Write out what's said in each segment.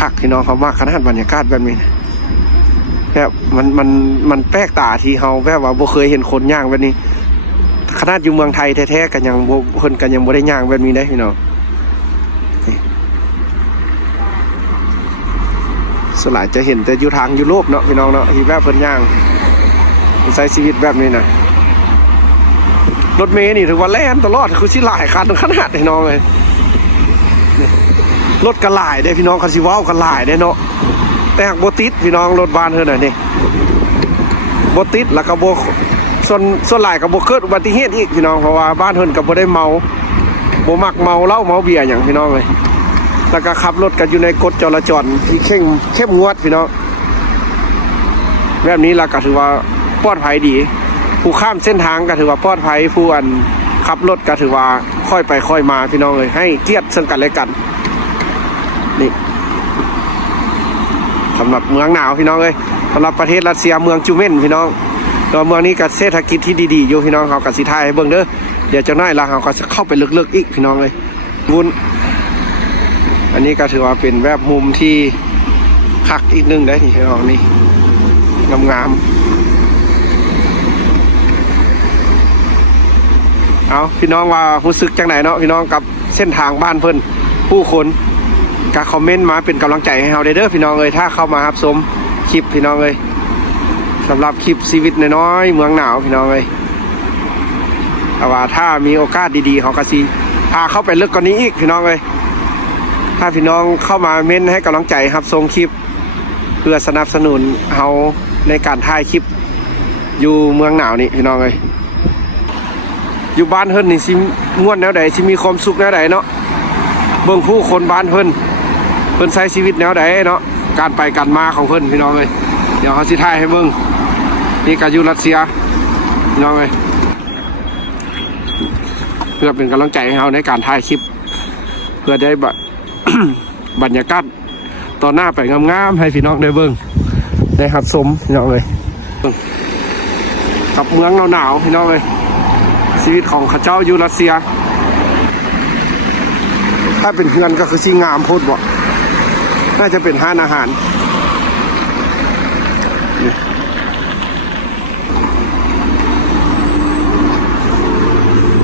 คักพี่น้องเขามากขนาดบรรยากาศแบบนี้แบบมันแปลกตาที่เขาแบบว่าบ่เคยเห็นคนย่างแบบนี้ขนาดอยู่เมืองไทยแท้ๆกันยังบ่เพิ่นกันยังบ่ได้ย่างแบบนี้ได้พี่น้องสลายจะเห็นแต่อยู่ทางยุโรปเนาะพี่น้องเนาะที่แบบเพิ่นย่างใช้ชีวิตแบบนี้นะรถเมล์นี่ถือว่าแล่นตลอดคือสิหลายคันขนาดพี่น้องเลยรถกระหลายได้พี่น้องคันสิว้าวกระหลายได้เนาะแต่หากบ่ติดพี่น้องรถบ้านเพิ่นน่ะนี่บ่ติดแล้วก็บ่ส่วนหลายก็บ่เกิดอุบัติเหตุอีกพี่น้องเพราะว่าบ้านเพิ่นก็บ่ได้เมาบ่มักเมาเหล้าเมาเบียร์หยังพี่น้องเลยแล้วก็ขับรถกันอยู่ในกฎจราจรที่เข้มงวดพี่น้องแบบนี้ล่ะก็ถือว่าปลอดภัยดีผู้ข้ามเส้นทางก็ถือว่าปลอดภัยผู้อันขับรถก็ถือว่าค่อยไปค่อยมาพี่น้องเลยให้เกียรติซึ่งกันและกันนี่สำหรับเมืองหนาวพี่น้องเลยสำหรับประเทศรัสเซียเมืองจูเมนพี่น้องตัวเมืองนี้กับเศรษฐกิจที่ดีๆอยู่พี่น้องเขากับสีไทยเบิ่งเด้อเดี๋ยวจะน้อยละเขาก็จะเข้าไปลึกๆอีกพี่น้องเลยวุ้นอันนี้ก็ถือว่าเป็นแวบมุมที่คักอีกนึงได้ที่พี่น้องนี่งามๆเอาพี่น้องว่ารู้สึกจังไหนเนาะพี่น้องกับเส้นทางบ้านเพิ่นผู้คนก็คอมเมนต์มาเป็นกำลังใจให้เราเด้อพี่น้องเลยถ้าเข้ามารับชมคลิปพี่น้องเลยสำหรับคลิปชีวิตน้อยๆเมืองหนาวพี่น้องเลยแต่ว่าถ้ามีโอกาสดีๆเขาก็สิพาเข้าไปลึกกว่านี้อีกพี่น้องเลยถ้าพี่น้องเข้ามาเม้นให้กำลังใจรับชมคลิปเพื่อสนับสนุนเขาในการถ่ายคลิปอยู่เมืองหนาวนี่พี่น้องเลยอยู่บ้านเพิ่นนี่สิม่วนแนวใดสิมีความสุขแนวใดเนาะเบิ่งผู้คนบ้านเพิ่นใช้ชีวิตแนวใดเนาะการไปการมาของเพิ่นพี่น้องเลยเดี๋ยวเขาสิถ่ายให้เบิ่งนี่ก็อยู่รัสเซียพี่น้องเลยเพื่อเป็นกำลังใจให้เขาในการถ่ายคลิปเพื่อได้บรรยากาศต่อหน้าไปงามๆให้พี่น้องได้เบิ่งได้หัดสมพี่น้องเลยกับเมืองหนาวๆพี่น้องเลยชีวิตของข้าเจ้าอยู่รัสเซียถ้าเป็นเพื่อนก็คือสิงามโพดบ่น่าจะเป็นห้านอาหาร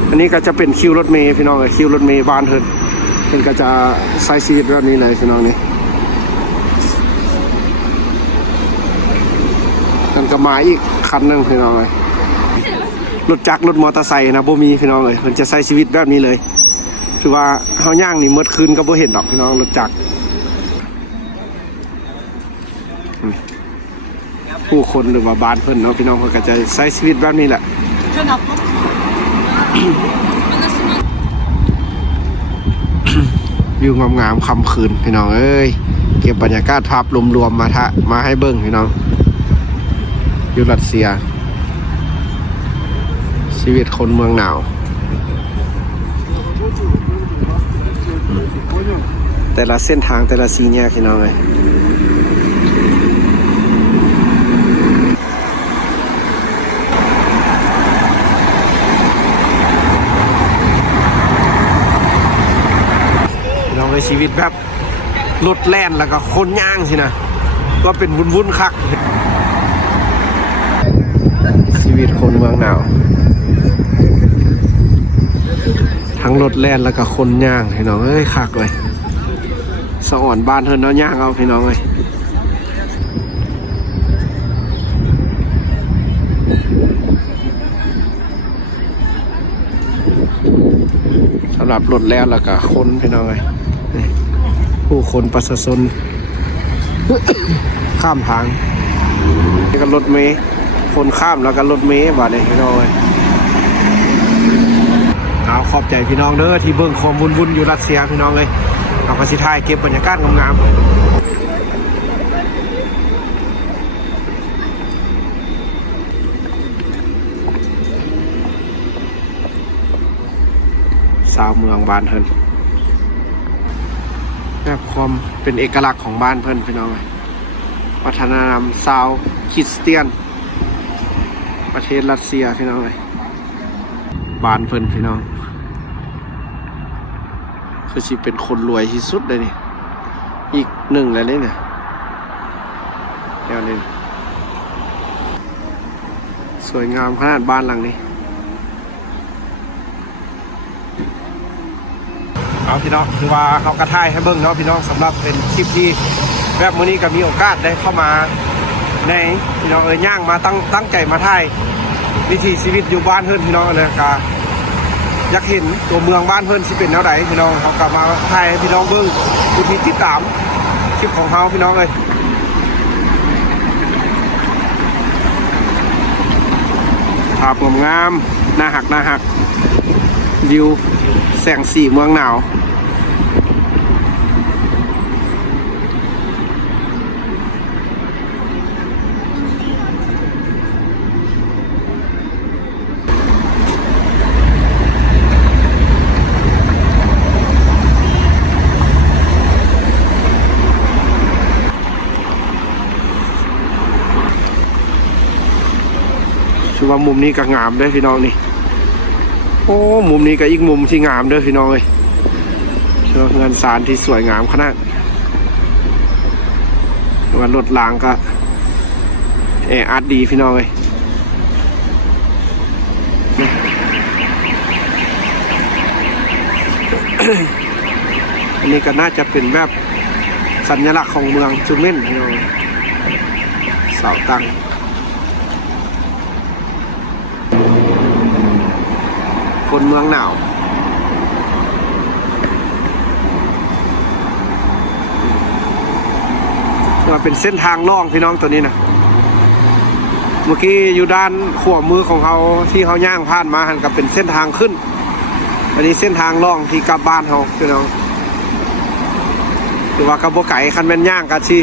อันนี้ก็จะเป็นคิวรถเมล์พี่น้องเลยคิวรถเมล์บ้านเพิ่นเป็นก็จะใส่ชีวิตแบบนี้เลยพี่น้องนี่กันก็มาอีกคันนึงพี่น้องเลยรถจักรรถมอเตอร์ไซค์นะบ่มีพี่น้องเลยมันจะใช้ชีวิตแบบนี้เลยคือว่าเฮาย่างนี่เมื่อคืนก็บ่เห็นดอกพี่น้องรถจักรผู้คนหรือว่าบ้านเพิ่นเนาะพี่น้องเขาก็จะใช้ชีวิตแบบนี้แหละวิวงามๆค่ำคืนพี่น้องเอ้ยเก็บบรรยากาศภาพรวมๆมาให้เบิ่งพี่น้องอยู่รัสเซียชีวิตคนเมืองหนาวแต่ละเส้นทางแต่ละซีเนี่ยพี่น้องเลยพี่น้องเลยชีวิตแบบรถแล่นแล้วก็คนย่างสินะก็เป็นวุ่นๆคักชีวิตคนเมืองหนาวทั้งรถแล่นแล้วก็คนย่างพี่น้องเอ้ยคักเลยสะอ่อนบ้านเธอเนาะย่างเอาพี่น้องเลยสำหรับรถแล่นแล้วก็คนพี่น้องเลยผู้คนประชาชนข้ามทางนี่ก็รถเมล์คนข้ามแล้วก็รถเมล์บาดนี้พี่น้องเลยเอาขอบใจพี่น้องเด้อที่เบิ่งความวุ่นๆอยู่รัสเซียพี่น้องเลยเอากระสิถ่ายเก็บบรรยากาศงามๆชาวเมืองบ้านเพิ่นแบบความเป็นเอกลักษณ์ของบ้านเพิ่นพี่น้องเลยวัฒนธรรมชาวคริสเตียนประเทศรัสเซียพี่น้องเลยบ้านเพิ่นพี่น้องคือสิเป็นคนรวยที่สุดเลยนี่ อีกหนึ่งแล้วเนี่ยแนวนี้สวยงามขนาดบ้านหลังนี้เอาพี่น้องคือว่าเขากระท่ายให้เบิ้งเนาะพี่น้องสำหรับเป็นคลิปที่แบบมื้อนี้ก็มีโอกาสได้เข้ามาในพี่น้องย่างมาตั้งใจมาถ่ายวิถีชีวิตอยู่บ้านเพิ่นพี่น้องเลยก็อยากเห็นตัวเมืองบ้านเพิ่นสิเป็นแนวใดพี่น้องเขากลับมาถ่ายพี่น้องเบิ้งผู้ที่ติดตามคลิปของเขาพี่น้องเลยภาพงามน่าหักวิวแสงสีเมืองหนาวชื่อว่ามุมนี้ก็งามด้วยพี่น้องนี่โอ้มุมนี้ก็อีกมุมที่งามด้วยพี่น้องเลยเงินสารที่สวยงามขนาดวันรถรางก็แออัดดีพี่น้องเลยอันนี้ก็น่าจะเป็นแบบสัญลักษณ์ของเมืองจูเม่นพี่น้องเสาตั้งคนเมืองหนาวมาเป็นเส้นทางล่องพี่น้องตัวนี้นะเมื่อกี้อยู่ด้านขวามือของเขาที่เขาย่างผ่านมาหันกับเป็นเส้นทางขึ้นอันนี้เส้นทางล่องที่กลับบ้านเขาพี่น้องหรือว่ากระบอกไก่คันแม่นย่างกันที่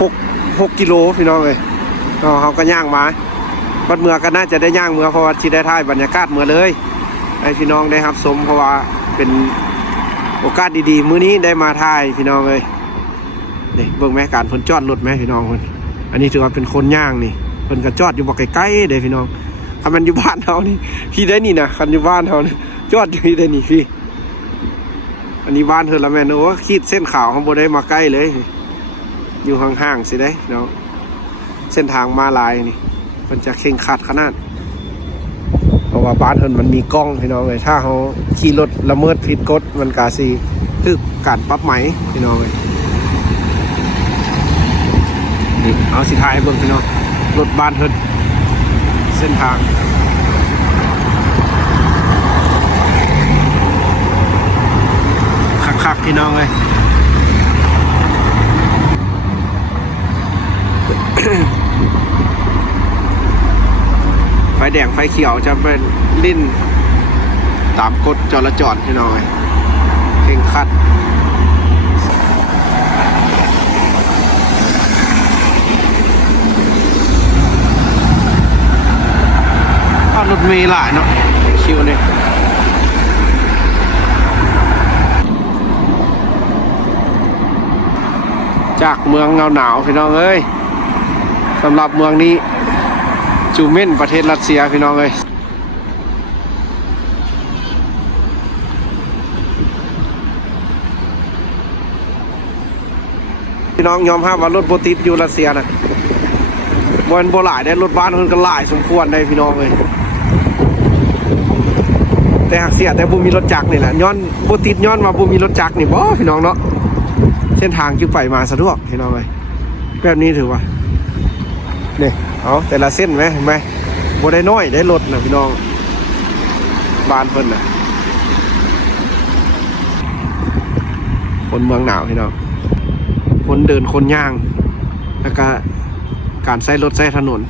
6 กิโลพี่น้องเลยเขาก็ย่างมาบัดเมื่อก็น่าจะได้ย่างเมื่อเพราะว่าที่ได้ถ่ายบรรยากาศเมื่อเลยให้พี่น้องได้รับชมเพราะว่าเป็นโอกาสดีๆมื้อนี้ได้มาถ่ายพี่น้องเลยนี่เบิ่งแม่การเพิ่นจอดรถแม่พี่น้องคนอันนี้ถือว่าเป็นคนย่างนี่เพิ่นก็จอดอยู่บ่ใกล้ๆเด้พี่น้องคันมันอยู่บ้านเฮานี่พี่ได้นี่นะคันอยู่บ้านเฮานี่จอดอยู่ได้นี่พี่อันนี้บ้านเพิ่นละแม่นโอ้ขีดเส้นขาวเฮาบ่ได้มาใกล้เลยอยู่ห่างๆสิได้เนาะเส้นทางมาลายนี่มันจะเข่งขัดขนาดเพราะว่าบ้านเพิ่นมันมีกล้องพี่น้องเลยถ้าเขาขี่รถละเมิดผิดกฎมันกาซีคือการปรับไหมพี่น้องเลยนี่เอาสิท้ายเบิ่งพี่น้องรถบ้านเพิ่นเส้นทางคักๆพี่น้องเลย ไฟแดงไฟเขียวจะเป็นลิ้นตามกฎจราจรให้หน่อยเข่งคัดก็รถเมล์หลายเนาะคิวเนี่ยจากเมืองหนาวๆพี่น้องเอ้ยสำหรับเมืองนี้จูเม่นประเทศรัสเซียพี่น้องเลยพี่น้องยอมรับว่ารถโบติดอยู่รัสเซียนะบนโบหลายได้รถบ้านคนก็หลายสมควรได้พี่น้องเลยแต่หักเสียแต่บุมีรถจักรนี่แหละย้อนโบติดย้อนมาบุมีรถจักรนี่บ่พี่น้องเนาะเส้นทางจิ้วไปมาสะดวกพี่น้องเลยแบบนี้ถือว่าเนี่ยเอาแต่ละเส้นไหมเห็นไหมโบได้น้อยได้รถนะพี่น้องบ้านเพิ่นนะคนเมืองหนาวพี่น้องคนเดินคนย่างแล้วก็การใช้รถใช้ถนน